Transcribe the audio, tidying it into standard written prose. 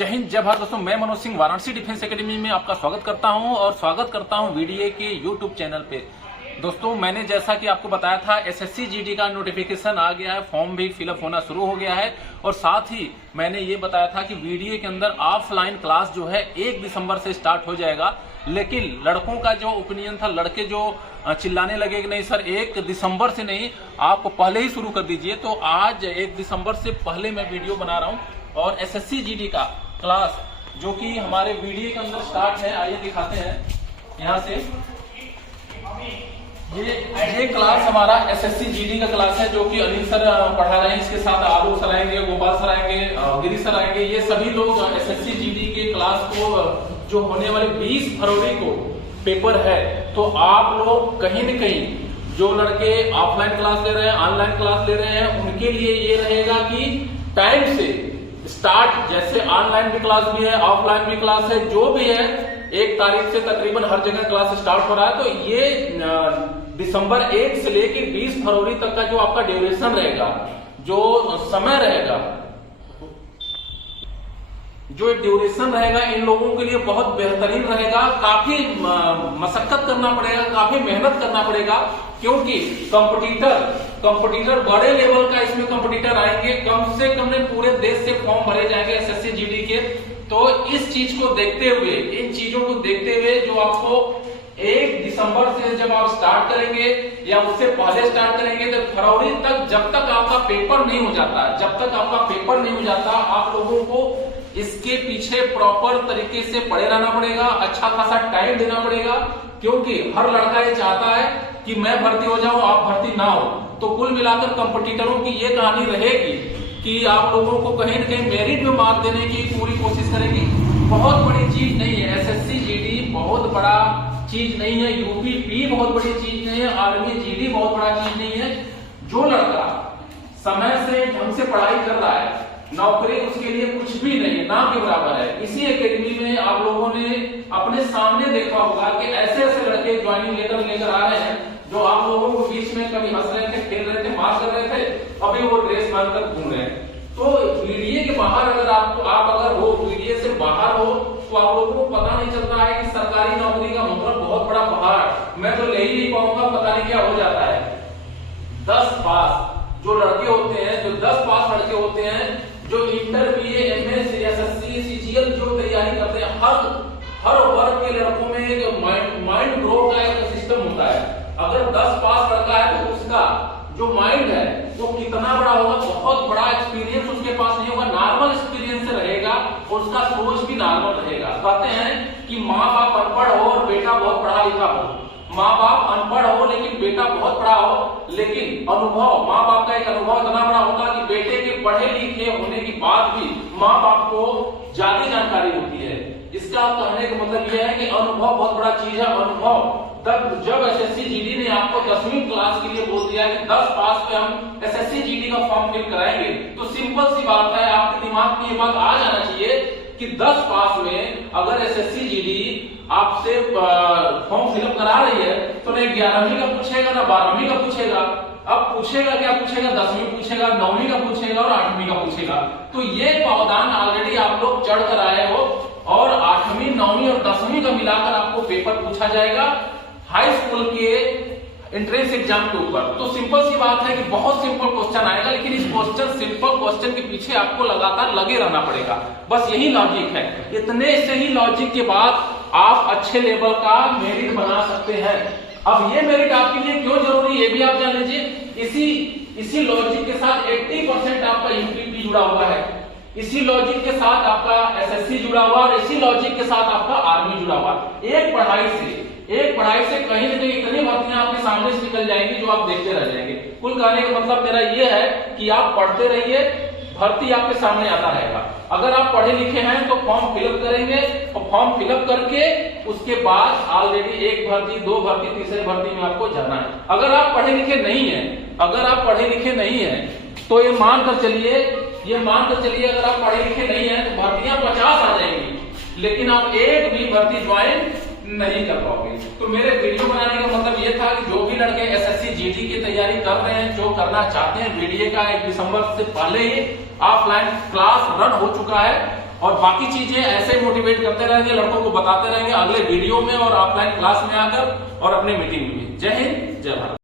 जय हिंद जय भारत दोस्तों, मैं मनोज सिंह वाराणसी डिफेंस एकेडमी में आपका स्वागत करता हूं और स्वागत करता हूं वीडीए के यूट्यूब चैनल पे। दोस्तों, मैंने जैसा कि आपको बताया था एसएससी जीडी का नोटिफिकेशन आ गया है, फॉर्म भी फिलअप होना शुरू हो गया है और साथ ही मैंने ये बताया था कि वीडीए के अंदर ऑफलाइन क्लास जो है 1 दिसंबर से स्टार्ट हो जाएगा। लेकिन लड़कों का जो ओपिनियन था, लड़के जो चिल्लाने लगे कि नहीं सर 1 दिसंबर से नहीं, आप पहले ही शुरू कर दीजिए। तो आज 1 दिसंबर से पहले मैं वीडियो बना रहा हूँ और एसएससी जीडी का क्लास जो कि हमारे वीडियो के अंदर स्टार्ट है, आइए दिखाते हैं यहाँ से। ये क्लास हमारा एसएससी जीडी का क्लास है जो कि अनिल सर पढ़ा रहे हैं। इसके साथ आलोक सर आएंगे, गोपाल सर आएंगे, गिरी सर आएंगे। ये सभी लोग एसएससी जीडी के क्लास को जो होने वाले 20 फरवरी को पेपर है, तो आप लोग कहीं न कहीं जो लड़के ऑफलाइन क्लास ले रहे हैं, ऑनलाइन क्लास ले रहे हैं, उनके लिए ये रहेगा कि टाइम से स्टार्ट, जैसे ऑनलाइन भी क्लास भी है, ऑफलाइन भी क्लास है, जो भी है 1 तारीख से तकरीबन हर जगह क्लास स्टार्ट हो रहा है। तो ये दिसंबर 1 से लेकर 20 फरवरी तक का जो आपका ड्यूरेशन रहेगा, जो समय रहेगा, जो ड्यूरेशन रहेगा, इन लोगों के लिए बहुत बेहतरीन रहेगा। काफी मशक्कत करना पड़ेगा, काफी मेहनत करना पड़ेगा, क्योंकि कंपटीटर बड़े लेवल का इसमें कंपटीटर आएंगे। कम से कम पूरे देश से फॉर्म भरे जाएंगे एसएससी जीडी के। तो इस चीज को देखते हुए, इन चीजों को देखते हुए जो आपको 1 दिसंबर से जब आप स्टार्ट करेंगे या उससे पहले स्टार्ट करेंगे, तो फरवरी तक जब तक आपका पेपर नहीं हो जाता, आप लोगों को इसके पीछे प्रॉपर तरीके से पड़े रहना पड़ेगा, अच्छा खासा टाइम देना पड़ेगा, क्योंकि हर लड़का ये चाहता है कि मैं भर्ती हो जाऊं, आप भर्ती ना हो। तो कुल मिलाकर कंपटीटरों की ये कहानी रहेगी कि आप लोगों को कहीं न कहीं मेरिट में मार्क देने की पूरी कोशिश करेगी। बहुत बड़ी चीज नहीं है एसएससी जीडी, बहुत बड़ा चीज नहीं है, यूपीपी बहुत बड़ी चीज नहीं है, आर्मी जीडी बहुत बड़ा चीज नहीं है। जो लड़का समय से ढंग से पढ़ाई कर रहा है, नौकरी उसके लिए कुछ भी नहीं, ना के बराबर है। इसी एकेडमी में आप लोगों ने अपने सामने देखा होगा कि ऐसे ऐसे लड़के ज्वाइनिंग लेटर लेकर आ रहे हैं, जो आप लोगों को बीच में कभी हंस रहे थे, खेल रहे थे, मार कर रहे थे, अभी वो ड्रेस बांधकर घूम रहे हैं। तो वीडियो के बाहर अगर आप अगर हो, वीडियो से बाहर हो, तो आप लोगों को पता नहीं चलता है कि सरकारी नौकरी का मतलब बहुत बड़ा पहाड़, मैं तो ले ही नहीं पाऊंगा, पता नहीं क्या हो जाता है। 10 पास जो लड़के होते हैं, जो 10 पास लड़के होते हैं, जो inter BA MA SSC CGL जो तैयारी करते हैं, हर वर्ग के लड़कों में जो माइंड ग्रोथ का एक सिस्टम होता है। अगर 10 पास लड़का है तो उसका जो माइंड है वो कितना बड़ा होगा, बहुत बड़ा एक्सपीरियंस उसके पास नहीं होगा, नॉर्मल एक्सपीरियंस से रहेगा और उसका सोच भी नॉर्मल रहेगा। कहते हैं कि माँ बाप अनपढ़ हो और बेटा बहुत पढ़ा लिखा हो, माँ बाप अनपढ़ हो लेकिन बेटा बहुत पढ़ा हो, लेकिन अनुभव, माँ बाप का एक अनुभव इतना बड़ा होगा कि बेटे के पढ़े लिखे होने के बाद भी माँ बाप को ज्यादा जानकारी होती है। इसका कहने का मतलब यह है कि अनुभव बहुत बड़ा चीज है। अनुभव तब जब एसएससी जीडी ने आपको 10वीं क्लास के लिए बोल दिया कि 10 पास पे हम एसएससी जीडी का फॉर्म फिल कराएंगे, तो सिंपल सी बात है, आपके दिमाग में ये बात आ जाना चाहिए कि 10 पास में अगर एसएससी जीडी आपसे फॉर्म फिलअप करा रही है, तो नहीं 11वीं का पूछेगा ना 12वीं का पूछेगा। अब पूछेगा क्या पूछेगा, 10वीं पूछेगा, 9वीं का पूछेगा और 8वीं का पूछेगा। तो ये पावदान ऑलरेडी आप लोग चढ़ कर आए हो और 8वीं 9वीं और 10वीं का मिलाकर आपको पेपर पूछा जाएगा हाई स्कूल के एंट्रेंस एग्जाम के ऊपर। तो सिंपल सी बात है कि बहुत सिंपल क्वेश्चन आएगा, लेकिन इस सिंपल क्वेश्चन के पीछे आपको लगातार लगे रहना पड़ेगा। बस यही लॉजिक है। इतने से ही लॉजिक के बाद आप अच्छे लेवल का मेरिट बना सकते हैं। अब ये मेरिट आपके लिए क्यों जरूरी है, ये भी आप जान लीजिए। इसी लॉजिक के साथ 80% आपका यूपीपी जुड़ा हुआ है, इसी लॉजिक के साथ आपका एसएससी जुड़ा हुआ और इसी लॉजिक के साथ आपका आर्मी जुड़ा हुआ। एक पढ़ाई से कहीं न कहीं इतनी भर्तियां आपके सामने से निकल जाएंगी जो आप देखते रह जाएंगे। कुल कहने का मतलब मेरा ये है कि आप पढ़ते रहिए, भर्ती आपके सामने आता रहेगा। अगर आप पढ़े लिखे हैं तो फॉर्म फिलअप करेंगे और फॉर्म फिलअप करके उसके बाद ऑलरेडी 1 भर्ती, 2 भर्ती, तीसरी भर्ती में आपको जाना है। अगर आप पढ़े लिखे नहीं है, तो ये मान कर चलिए अगर आप पढ़े लिखे नहीं है तो भर्तियां 50 आ जाएंगी, लेकिन आप एक भी भर्ती ज्वाइन नहीं कर पाओगे। तो मेरे वीडियो बनाने का मतलब ये था कि जो भी लड़के एसएससी जीडी की तैयारी कर रहे हैं, जो करना चाहते हैं, वीडियो का 1 दिसंबर से पहले ही ऑफलाइन क्लास रन हो चुका है और बाकी चीजें ऐसे मोटिवेट करते रहेंगे, लड़कों को बताते रहेंगे अगले वीडियो में और ऑफलाइन क्लास में आकर और अपने मीटिंग में। जय हिंद, जय भारत।